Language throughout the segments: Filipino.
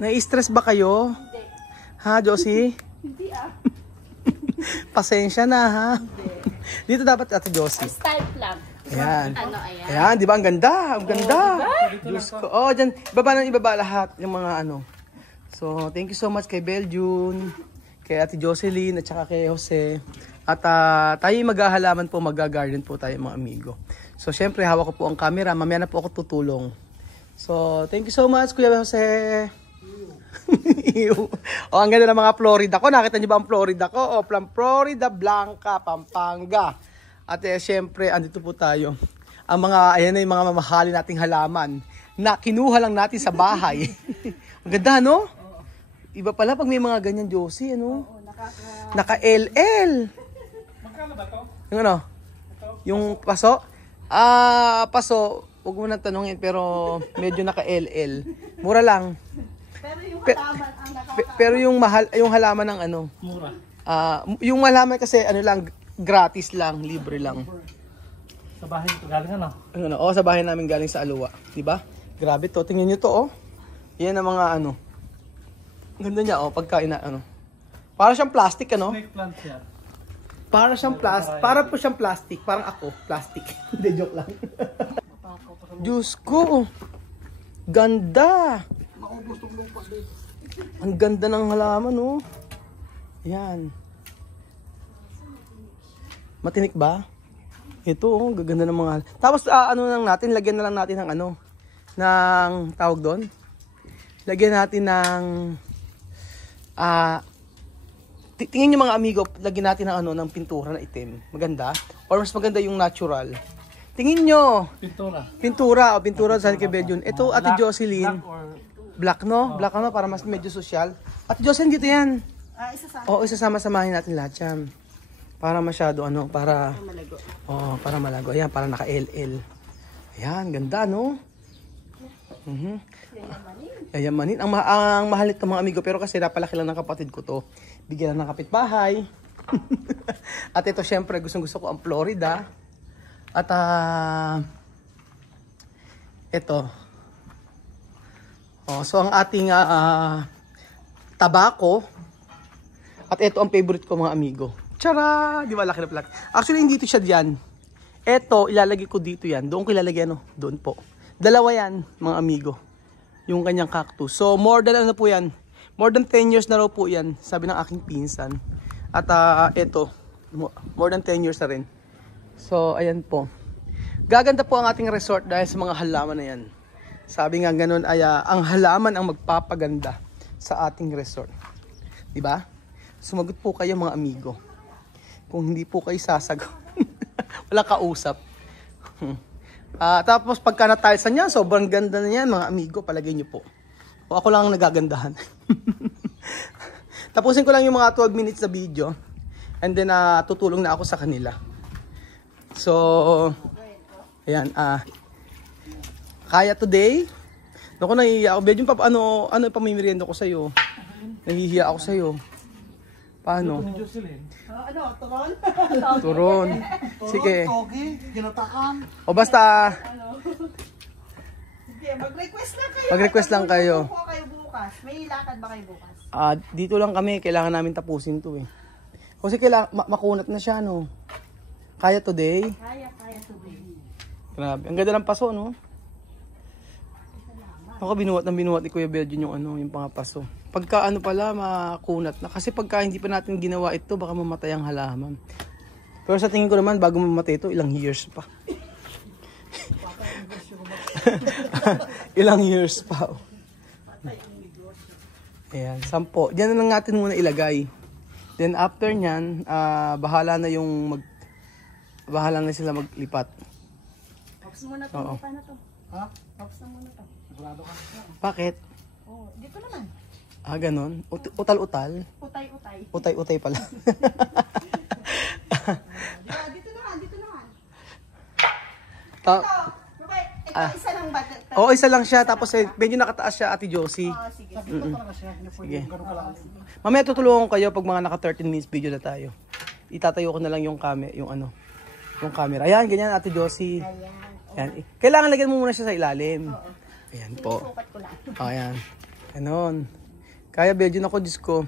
Nai-stress ba kayo? Hindi. Ha, Josie? Hindi Pasensya na, ha? Dito dapat, Ate Josie. Style lang. Ayan. Ano, ayan. Ayan, di ba? Ang ganda. Ang ganda. Diyos ko. Oh, dyan. Ibaba lahat yung mga ano. So, thank you so much kay Beljun, kay Ate Jocelyn, at saka kay Jose. At tayo maghahalaman po, mag-garden po tayo mga amigo. So, syempre, hawak ko po ang camera. Mamaya na po ako tutulong. So, thank you so much, Kuya Jose. Oh, ang ganda ng mga Florida ko. Nakita niyo ba ang Florida ko? Oh, Florida Blanca, Pampanga. At syempre, andito po tayo. Ang mga, ayan na yung mga mamahalin nating halaman na kinuha lang natin sa bahay. Ang ganda, no? Iba pala pag may mga ganyan, Josie, ano? Naka-LL. Magkano ba to? Yung ano? Yung paso? Paso, huwag mo nang tanungin, pero medyo naka-LL. Mura lang. Pero yung halaman ang Pero yung mahal, yung halaman ng ano? Mura. Yung halaman kasi ano lang, gratis lang, libre lang. Sa bahay ito galing ano? Ano, oh, sa bahay namin galing sa Aluwa, 'di ba? Grabe to, tingnan niyo to, oh. Yan ang mga ano. Ang ganda niya, oh, pagkain na ano. Para siyang plastic, ano? Snake plant yan. Para siyang plastic, para po siyang plastic, parang ako, plastic. Hindi, joke lang. Diyos ko. Ganda. Ang ganda ng halaman, oh. Yan. Matinik ba? Ito, oh, gaganda ng mga... Tapos, ano lang natin, lagyan na lang natin ng ano, ng tawag doon. Lagyan natin ng... tingin nyo mga amigo, lagyan natin ng ano, ng pintura na itim. Maganda. Or mas maganda yung natural. Tingin nyo. Pintura. Pintura sa kay Beljun. Ito, Ate Jocelyn. Black or... Black, no? Black, no? Para mas medyo social. Ate Jocelyn, dito yan. isasama. Oo, isasama-samahin natin lahat yan. Para masyado, ano, para... Malago. Oo, para malago. Ayan, para naka-LL. Ayan, ganda, no? Yayamanin. Ang mahal nito mga amigo, pero kasi napalaki lang ng kapatid ko to. Bigyan lang ng kapitbahay. At ito, syempre, gustong-gusto ko ang Florida. At, ito. Oh, so, ang ating tabako. At ito ang favorite ko mga amigo. Tara! Di ba laki na plak? Actually, hindi ito siya diyan. Ito, ilalagay ko dito yan. Doon ko ilalagay, ano? Doon po. Dalawa yan, mga amigo. Yung kanyang cactus. So, more than ano po yan? More than 10 years na raw po yan. Sabi ng aking pinsan. At ito, more than 10 years na rin. So, ayan po. Gaganda po ang ating resort dahil sa mga halaman na yan. Sabi nga ganun ay ang halaman ang magpapaganda sa ating resort. Diba? Sumagot po kayo mga amigo. Kung hindi po kayo sasagot. Wala kausap. Tapos pagka natalsan niya, sobrang ganda na yan mga amigo. Palagay niyo po. O ako lang ang nagagandahan. Tapusin ko lang yung mga 12 minutes na video. And then tutulong na ako sa kanila. So, ayan. Kaya today. Naku, nahihiya ako. Medyo ano pamimiriendo ko sa'yo. Nahihiya ako sa'yo. Paano? Turon? Turon. Sige. Togi, ginatakan. O basta, Sige, mag-request lang kayo. Mag-request lang kayo. Kung kayo bukas. May lakad ba kayo bukas? dito lang kami. Kailangan namin tapusin to eh. Kasi kailangan, makunat na siya, no? Kaya today? Kaya today. Grabe. Ang ganda ng paso, no? Ako binuhat ni Kuya Beljun yung ano, yung pangapaso. Pagka ano pala, makunat na. Kasi pagka hindi pa natin ginawa ito, baka mamatay ang halaman. Pero sa tingin ko naman, bago mamatay ito, ilang years pa. Ilang years pa. Oh. Ayan, 10. Diyan na lang natin muna ilagay. Then after nyan, bahala na sila maglipat. Ops muna to. Oo. Paano to? Ha? Ops na muna to. Sigurado ka. Bakit? Oh, dito naman. Ganun. Utal-utal. Utay-utay. Utay-utay pala. Dito naman. Ta- Ito, isa lang ba? Oo, isa lang siya. Tapos medyo nakataas siya, Ate Josie. Sige. Sabi ko talaga siya, hindi pwede yung ganun kalalim. Mamaya tutulungan ko kayo pag mga naka 13 minutes video na tayo. Itatayo ko na lang yung camera. Ayan, ganyan, Ate Josie. Ayan. Kailangan lagyan mo muna siya sa ilalim. Ayan po. Sukat ko lang. Ayan. Ganon. Kaya bedyo na ko, Diyos ko.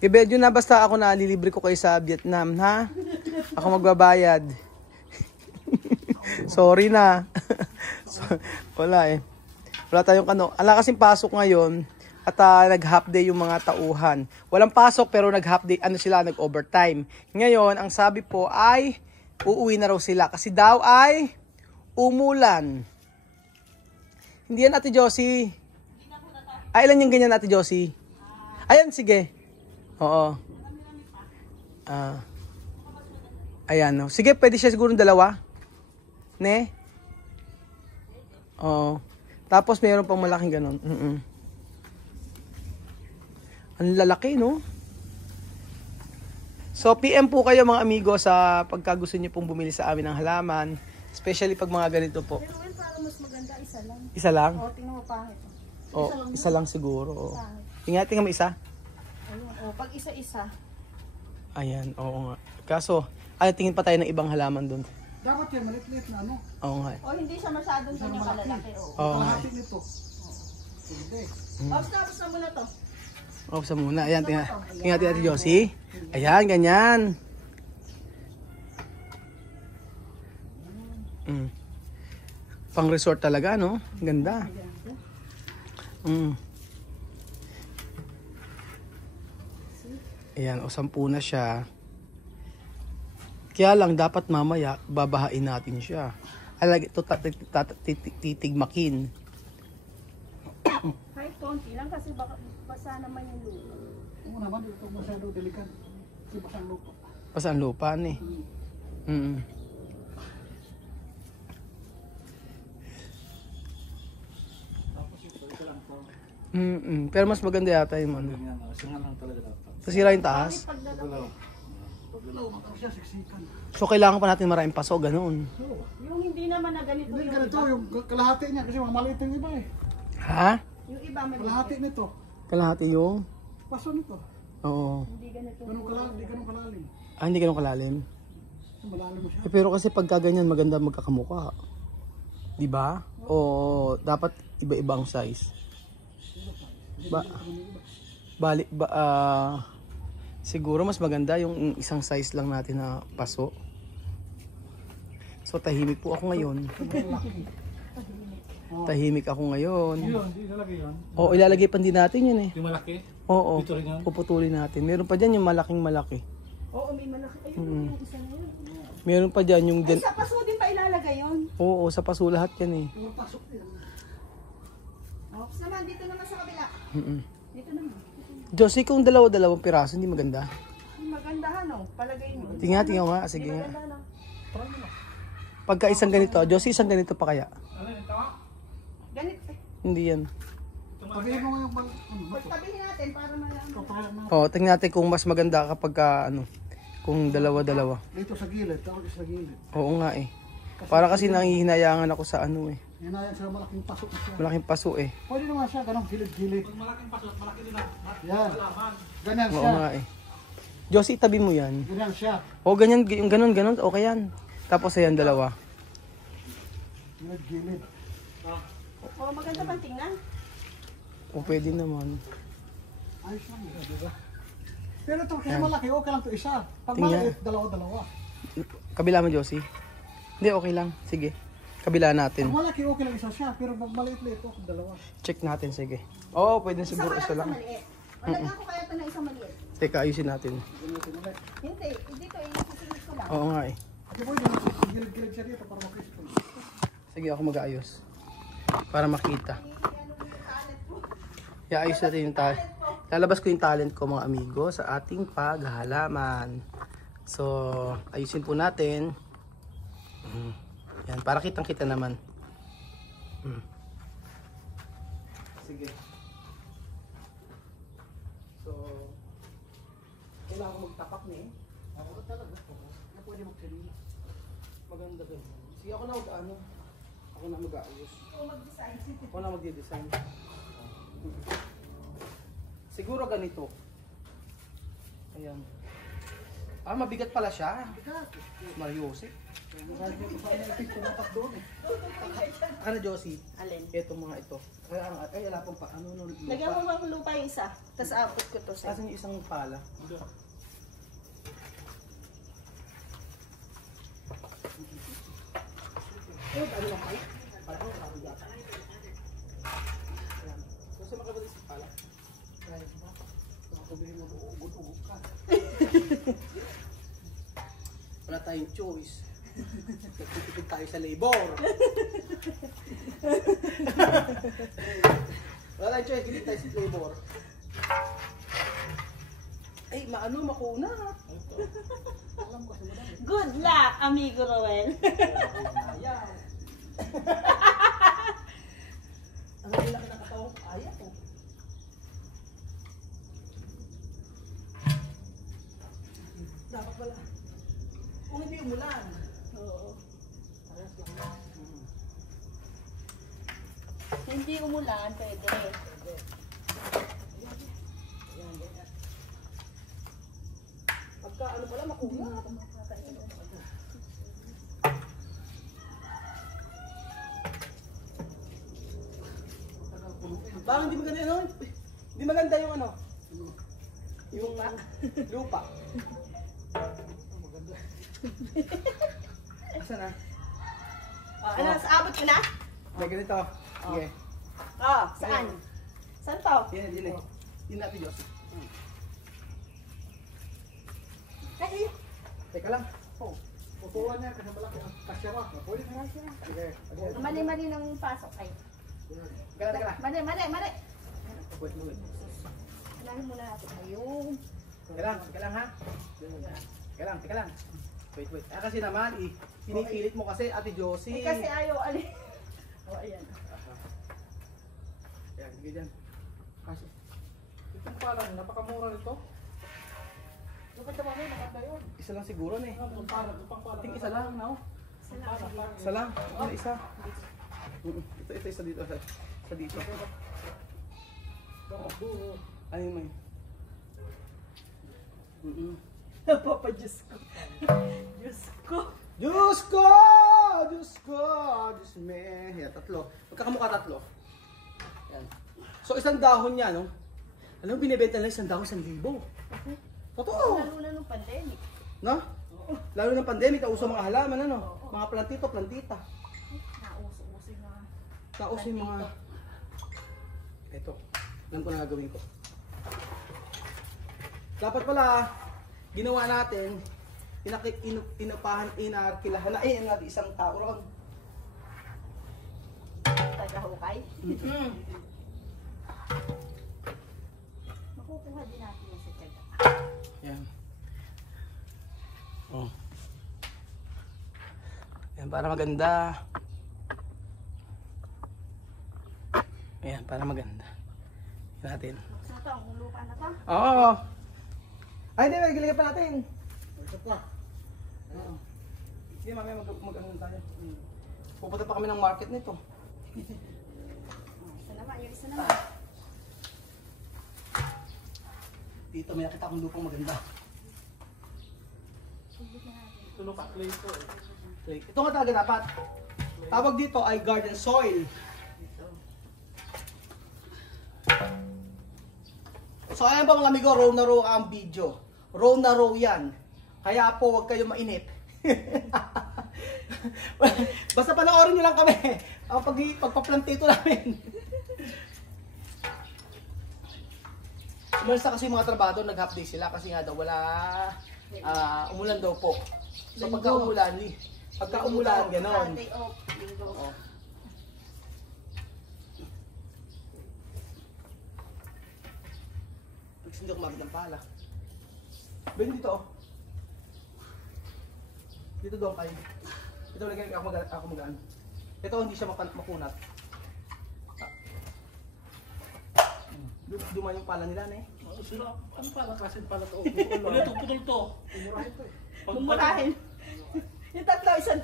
Bedyo na basta ako na lilibre ko kayo sa Vietnam, ha? Ako magbabayad. Sorry na. Wala eh. Wala tayong ano. Ala kasing pasok ngayon at nag-half day yung mga tauhan. Walang pasok pero nag-half day, ano sila, nag-overtime. Ngayon, ang sabi po ay uuwi na raw sila kasi daw ay umulan. Hindi yan, Ate Josie. Ay, ilan yung ganyan, Ate Josie? Ayan, sige. Oo. Ayan, no. Sige, pwede siya siguro dalawa. Ne? Oo. Tapos mayroon pang malaking ganun. Ang lalaki, no? So, PM po kayo mga amigo sa pagka gusto niyo pong bumili sa amin ng halaman. Especially pag mga ganito po. Pero yun, parang mas maganda, isa lang. Isa lang? O, tingnan mo pangit. Isa lang siguro. Oh. Pangit. Tingnan mo isa. Ayun, o, pag isa-isa. Ayan, oo nga. Kaso, tingin pa tayo ng ibang halaman doon. Dapat yan, malit-lit na ano. Oo nga. O, hindi siya masyadong ganyan kalalaki. O, Oo nga. Kalahati nito. Hindi. Ops na muna to. Ops muna. Ayan, tingnan natin Ate Josie. Ayan, ganyan. Pang resort talaga, no? Ganda. Ayan, o 10 na siya. Kaya lang, dapat mamaya, babahain natin siya. Alag, ito titigmakin. Kahit konti lang kasi baka basa naman yung lupa. Oo naman, ito masyado delikat. Kasi basang lupa. Pasaan lupa, eh. Pero mas maganda yata yung ano. Singan lang talaga dapat. Sasira yung taas. Pagdalaw, matang siya, siksikan. So, kailangan pa natin maraming paso, ganoon. Yung hindi naman na ganito Hindi yung ganito, iba. yung kalahati niya kasi mga maliit yung iba eh. Ha? Yung iba maliit. Kalahati nito. Kalahati yung? Paso nito. Oo. Hindi ganito. Ganun kalalim, di ganun kalalim. Hindi ganun kalalim. Malalim mo siya. Pero kasi pagka ganyan, maganda magkakamuka. Di ba? O dapat iba-iba ang size. Siguro mas maganda yung isang size lang natin na paso. So tahimik po ako ngayon. Tahimik ako ngayon. Yun, di ilalagay yun. O ilalagay pa din natin yun eh. Yung malaki? Oo. Dito rin yan? Puputulin natin. Meron pa dyan yung malaking malaki. Oo, may malaki. Ayun, yung isa na yun. Meron pa dyan yung... Ay, sa paso din pa ilalagay yun. Oo, sa paso lahat yan eh. Yung pasok yan. Ops naman, dito naman sa kabila. Dito naman. Josie, kung dalawa-dalawang piraso, hindi maganda. Magandahan o, palagay mo. Tingnan nga. Sige nga. Maganda na. Pagka isang ganito, Josie, isang ganito pa kaya? Ano yung tawa? Ganit. Hindi yan. Pagkain mo yung Pagtabihin natin para malaman. Oo, tingnan natin kung mas maganda kapag kung dalawa-dalawa. dito sa gilid, tawag sa gilid. Oo nga eh. Para kasi nangihinayangan ako sa ano eh. Yan na yan sa malaking pasok na siya. Malaking paso eh. Pwede naman siya, ganong gilid-gilid. Pag malaking pasok, malaki din na. Yan. Ganyan Oo siya. nga eh. Josie, itabi mo yan. Ganyan siya. O ganyan, yung ganun, okay yan. Tapos ayan, dalawa. Gilid-gilid. O, maganda bang tingnan? O pwede naman. Ayos lang yun, di ba? Pero ito, kasi malaki, okay lang ito isa. Pag Tingnan. maliit, dalawa-dalawa. Kabila mo, Josie? Hindi, okay lang. Sige. Kabila natin. Pag malaki, okay lang isa siya. Pero pag maliit-liit, okay, dalawa. Check natin, sige. Oo, pwede siguro isa Isang lang. maliit. Malagyan ko kaya ito na isang maliit. Teka, ayusin natin. Hindi, dito isusingit ko lang. Oo nga eh. Kasi pwede, gilid-gilid siya dito para makisipon. Sige, ako mag-aayos. Para makita. Iayos natin yung talent. Lalabas ko yung talent ko mga amigo sa ating paghahalaman. So, ayusin po natin. Yan, para kitang-kita naman. Sige. So, kailangan ko magtapak niya. Ako talaga. Na pwede magsilila. Maganda din. Sige, ako na mag-ano. Ako na mag-aayos. O, mag-design. Ako na magde-design. Siguro ganito. Ayan. Ah, mabigat pala siya. Bigat. Mariusip. Kahit may kasama yung pito na pas doon eh. Ano, Josie? Alin? Itong mga ito. Ay, wala pang pa. Ano, Lagyan mo ng lupa yung isa. Tapos abot ko to sa'yo. Asan yung isang pala? Eh, ano lang pala? Pala ko, marami yata. Ayan. Gusto makabalik sa pala? Kaya ba? Sabihin mo, ugod-ugod ka. Wala tayong choice. Nagtitipid tayo sa labor. Wala tayong choice, hindi tayo sa labor. Ay, makunat. Alam ko, sila dami. Good luck, amigo Roel. Ayaw. Ang laki ng katawan ko, ayaw ko. Dapat pala. Kung hindi umulan. Oo. Hindi umulan, pwede. Pagka ano pala, makunat. Parang hindi maganda yun. Hindi maganda yung ano. Yung lupa. Asa na? Ano, sa abot ko na? May ganito. Sige. Oh, saan? Saan to? Yan, yan. Yun natin, Diyos. Ay, Teka lang. Oh, putulan niya kasi malaki ang kasya mo. Pwede ka na siya. Sige. mali-mali ng pasok. Ay, Teka lang. mali. Wait. Alahin muna natin. Ayun. Teka lang ha. Teka lang. Wait. Ah, kasi naman, pinipilit mo kasi, Ate Josie. Eh, kasi ayaw alin. Oh, ayan. Yan, sige dyan. Kasi, itong palang, napakamura nito. Yung kaya mami, maganda yun. Isa lang siguro na eh. Itong palang, itong palang. Ting isa lang, no? Isa lang. Ano isa? Ito isa dito. Sa dito. Ano yun, may? Papa-Diyos ko. Diyos ko. Diyos ko! Diyos me. Yan, tatlo. Magkakamukha tatlo. Yan. So, isang dahon niya, no? Alam mo, binibenta nila isang dahon, 1,000. Totoo. Lalo na nung pandemic. No? Lalo ng pandemic, nauso mga halaman, ano? Mga plantita. Nauso-uso yung mga... Nauso yung mga... Ito. Alam ko na gagawin ko. Dapat pala, ginawa natin, inarkilahan na, ano natin, isang tao ron. Tagahukay. Makukuha din natin yung sa tiyaga. Yan. Oh. Yan, para maganda. Ayan, para maganda. Yan natin. Buksan na to, ang lupa na to. Oo. Ay, hindi, magigiligan pa natin. Ito pa. Oo. Sige, mamaya mag-ano tayo. Pupunta pa kami ng market nito. Isa naman, yung isa naman. Dito, may nakita akong lupang maganda. Ito lupa, clay ito eh. Okay. Ito nga talaga dapat. Tawag dito ay garden soil. So ayan po mga amigo, row na row ang video. Row na row yan. Kaya po huwag kayo mainip. Basta panoorin nyo lang kami. Ang pagpaplantito namin. Umalis na kasi yung mga trabado, nag-half day sila kasi nga daw wala, umulan daw po. So pagka umulan, ganon. Day off, linggo. Oo. Hindi ako mabit ng pala. Ben dito oh. Dito doon kayo. Ito lagay ako magaan. Ito hindi siya makunat. Duman yung pala nila na eh. Ano pala kasi pala ito? Ito, putol to. Umurahin ito eh. Mumurahin. Yung tatlo, 100.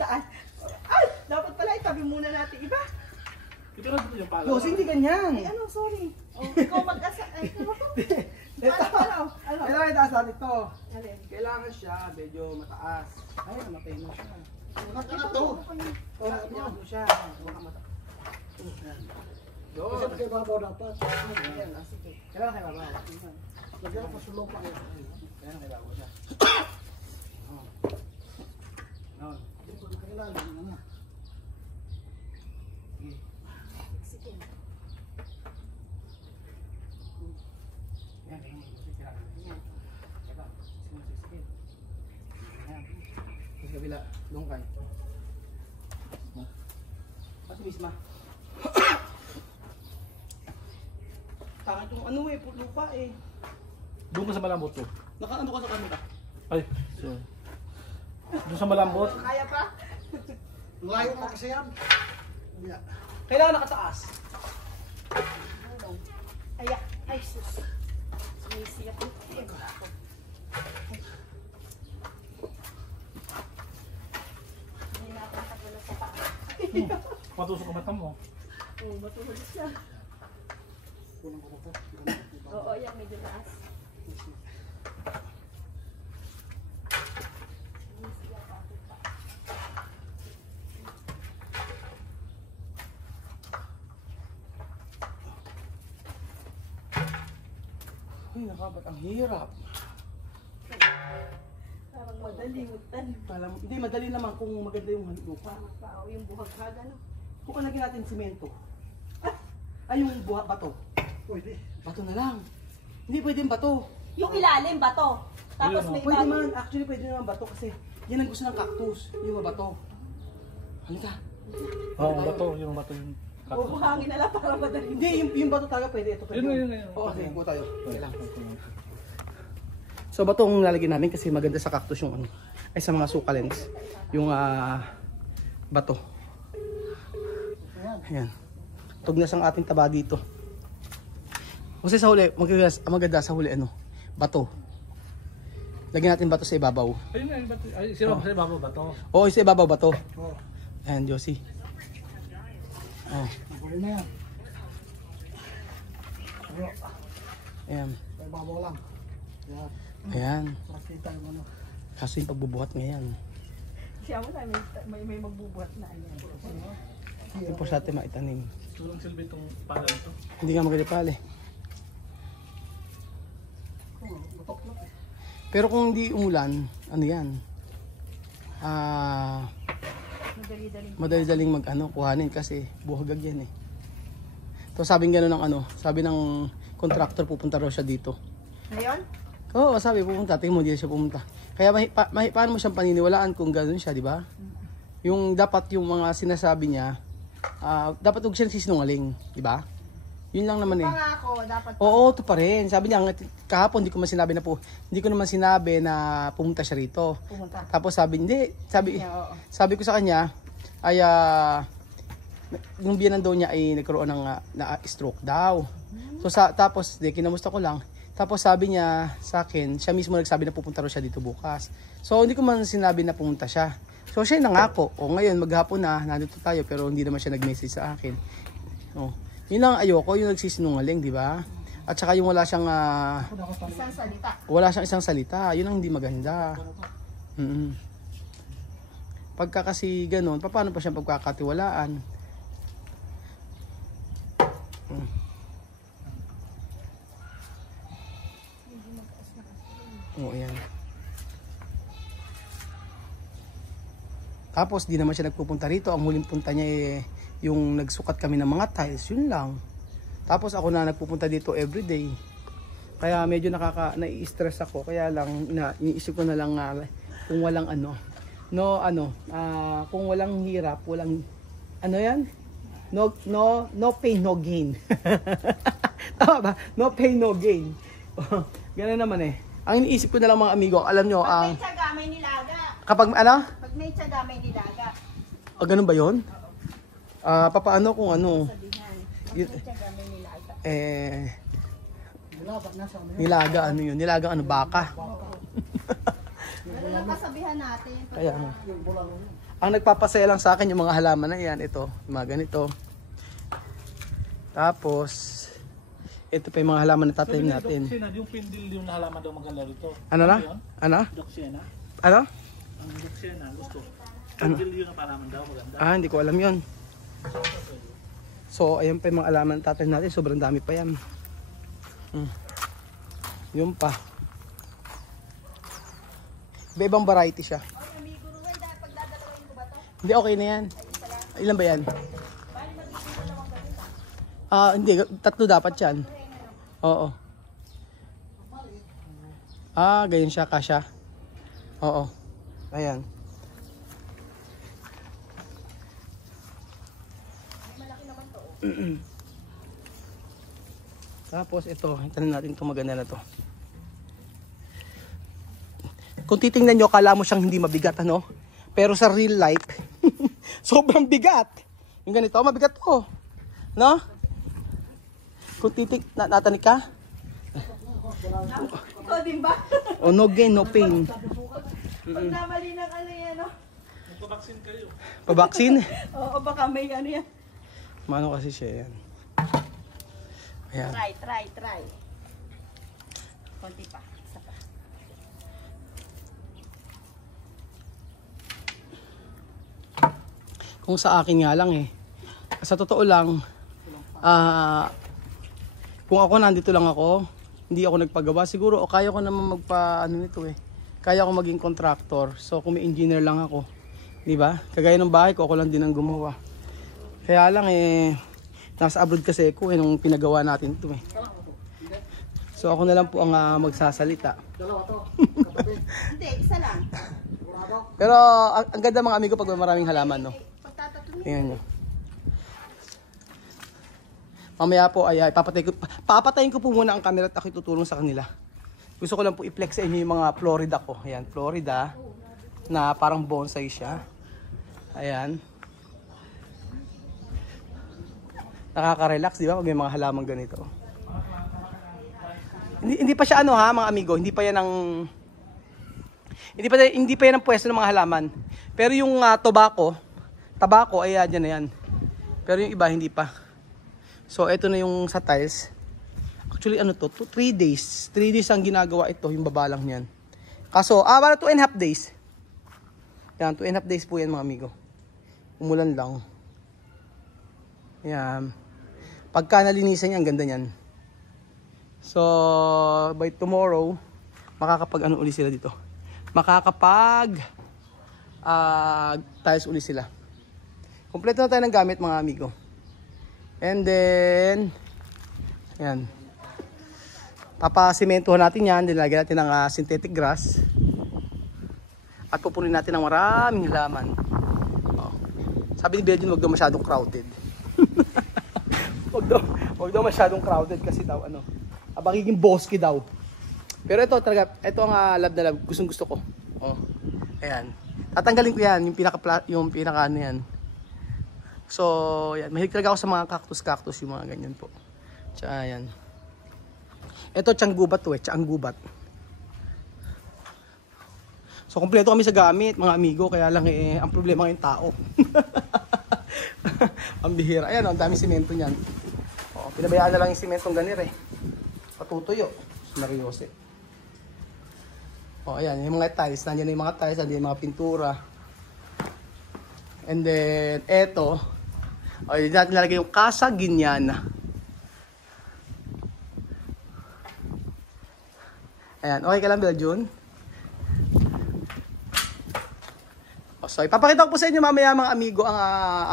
Ay, dapat pala itabi muna natin iba. Ito na dito yung pala. Yos, hindi ganyan. Ay, ano, sorry. Oh, ikaw mag-asa. Ay, ano? Ito. Ano? Ito, itaas kagandahan ito. Alin? Kailangan siya medyo mataas. Ay, namatay na siya. Una ka na to. Kailangan mo siya. Baka mataas. Kasi Yun. kay babaw dapat. Ayan, sige. Kailangan kayo babaw. Lagyan ka sulong pa. Kailangan kayo babaw siya. Oh. Yun. Dito na kailangan na. Sige. Yan, yan, kailangan. Yan. Diba? Sige. Yan. Sa kabila, lungkay. Pati misma. Pangit yung ano eh, lupa eh. Doon ka sa malambot to. Nakaano ka sa camera? Ay, sorry. Doon sa malambot. Kaya pa? Layo mo kasi yan. Yeah. Kailangan nakataas. Ay, sus. Sumisiyak. Hindi na ako nakagulo sa paa. Patusok ang mata mo. Oo, matuhol siya. Kulang ko po. Oo, yan, medyo taas. Sumisiyak ako pa. Ay, nakabat. Ang hirap. Parang madalimutan. Alam, hindi, madali naman kung maganda yung lupa. Pao, yung buhag-hag, ano? Kung lagyan natin simento. Ay, yung bato. Pwede. Bato na lang. Hindi pwedeng bato. Yung ilalim ba to? Tapos Ayun, may Pwede iba. man, actually pwede naman bato kasi yan ang gusto ng cactus, yung bato. Halika. Oo, bato. Yung bato yung... Buhangin na lang para madali. Hindi, yung bato talaga pwede. Ito pwede. Yun. Oo, sige, kuha tayo. Okay lang. So bato ang lalagyan namin kasi maganda sa cactus yung ano. Ay sa mga succulents. Yung bato. Ayan. Tugnas ang ating taba dito. Kasi sa huli, maganda sa huli ano, bato. Lagyan natin bato sa ibabaw. Ayun nga, yung bato. Ay, sino sa ibabaw bato? Oo, sa ibabaw bato. Oo. Ayan, Josie. Oh, Pwede na yan. Ano? ayan. May babaw lang. Yan. Ayan. Makita yung ano. Kaso yung pagbubuhat ngayon. Siya mo na, may magbubuhat na. Ayan. Importante maitanim. Walang silbi itong pala ito. Hindi nga maganda pala eh. Butok lang eh. Pero kung hindi umulan, ano yan? Madali-dali. Madali-daling kuhanin kasi buhagag yan eh. So sabi ng sabi ng contractor pupunta raw siya dito. Ngayon? Oo, sabi pupunta, tingin mo hindi siya pumunta. Kaya paano mo siyang paniniwalaan kung gano'n siya, di ba? Yung dapat yung mga sinasabi niya, dapat huwag siya sinungaling, di ba? Yun lang naman eh. Pangako, dapat. Oo, ito pa rin. Sabi niya, kahapon hindi ko naman sinabi na pumunta siya rito. Pumunta. Tapos sabi, hindi, Yeah, oo. sabi ko sa kanya, ay, yung biyanan daw niya ay nagkaroon ng stroke daw. So, tapos, kinamusta ko lang. Tapos sabi niya sa akin, siya mismo nagsabi na pupunta raw siya dito bukas. So, hindi ko man sinabi na pumunta siya. So, siya nangako. O ngayon, maghapon na, nandito tayo, pero hindi naman siya nag-message sa akin. O, yun lang ayoko, yung nagsisinungaling, di ba? At saka yung wala siyang Isang salita. isang salita, yun ang hindi maganda. Pagka kasi ganun, paano pa siyang pagkakatiwalaan? Oo, ayan. Tapos di naman siya nagpupunta rito. Ang huling punta niya yung nagsukat kami ng mga tiles, yun lang. Tapos ako na nagpupunta dito everyday. Kaya medyo nai-stress ako. Kaya lang iniisip ko na lang kung walang kung walang hirap, walang yan? No pain, no gain. Tama ba? No pain, no gain. Ganun naman eh. Ang iniisip ko na lang mga amigo, alam nyo, Pag may tiyaga, may nilaga. kapag Pag may tiyaga, may nilaga. ganun ba yun? Papaano kung Sabihan. Pag Yun- may tiyaga, may nilaga. Nilabak na sa ano yun. nilaga yun? Nilaga baka. Ano lang kasabihan natin? Kaya nga. Yung bulalo yun. Ang nagpapasaya lang sa akin yung mga halaman na yan, ito, mga ganito. Tapos, Ito pa yung mga halaman na tatanim natin. Doxena, yung pindil yung halaman daw maganda rito. Ano na? yun? Ano? Doxena. Ano? Ang Doxena, gusto. Pindil yun ang halaman daw maganda. Hindi ko alam yun. So, ayun pa yung mga halaman na tatanim natin. Sobrang dami pa yan. Yun pa. Iba-ibang variety siya. Amigo Ruel, dahil pagdadalawin ko ba to? Hindi, okay na yan. Ilan ba yan? Hindi. 3 dapat yan. Oo. Ganyan siya, kasya. Oo. Ayan. Tapos ito, hintanin natin itong maganda na to. Kung titingnan nyo, kala mo siyang hindi mabigat, ano? Pero sa real life, sobrang bigat. Yung ganito, mabigat to. No? Kung natanik ka? Ikaw din ba? Oh, no gain, no pain. Pag namali ng ano yan, no? Magpabaksin kayo. Pabaksin? Oo, baka may ano yan. Mano kasi siya yan. Ayan. Try. Konti pa. Isa pa. Kung sa akin nga lang eh. Sa totoo lang, kung ako nandito lang ako, hindi ako nagpagawa, siguro o kaya ko naman nito eh. Kaya ko maging contractor. So kung may engineer lang ako, 'di ba? Kagaya ng bahay ko, ako lang din ang gumawa. Kaya lang eh, nasa abroad kasi ako nung pinagawa natin 'to eh. So ako na lang po ang magsasalita. Hindi, isa lang. Pero ang ganda mga amigo pag maraming halaman, no. Tingnan nyo. Mamaya po ay papatayin ko po muna ang camera at ako tutulong sa kanila. Gusto ko lang po i-flex sa inyo yung mga Florida ko. Ayan, Florida na parang bonsai siya. Ayan. Nakaka-relax, di ba? Pag may mga halaman ganito. Hindi pa siya mga amigo, hindi pa yan ang pwesto ng mga halaman. Pero yung tabako ay dyan na yan. Pero yung iba hindi pa. So ito na yung sa tiles. Actually 3 days. 3 days ang ginagawa ito, yung babalang niyan. Kaso, wala 2.5 days. Yan, 2.5 days po yan mga amigo. Umulan lang. Yan. Pagka nalinisan niya, ang ganda niyan. So, by tomorrow, uli sila dito. Tiles uli sila. Kompleto na tayo ng gamit mga amigo. And then, yan. Papasimentohan natin yan. Nilagyan natin ng synthetic grass. At pupunin natin ng maraming halaman. Sabi ni Belgian, wag daw masyadong crowded. wag daw masyadong crowded kasi daw magiging bosky daw. Pero ito talaga, ito ang love na love. Gustong gusto ko. Ayan. Tatanggalin ko yan, yung pinaka yan. So, yan. Mahilig talaga ako sa mga cactus, yung mga ganyan po. Tsaka yan. Ito, tianggubat to tianggubat. So, kompleto kami sa gamit, mga amigo. Kaya lang ang problema yung tao. Ang bihira. Ayan, ang daming simento niyan. Pinabayaan na lang yung simentong ganir eh. Patutuyo. Mariose. Ayan, yung mga tiles. Nandiyan yung mga tiles, nandiyan yung mga pintura. And then, eto. Hindi natin nalagay yung Casa Guiñana. Ayan, okay ka lang, Belgian? So, ipapakita ko po sa inyo mamaya mga amigo ang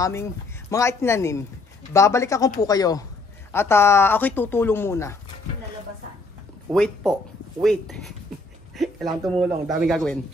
aming mga itinanim. Babalik ako po kayo. At ako'y tutulong muna. Nalabasan. Wait po. Wait. Kailangan tumulong. Daming gagawin.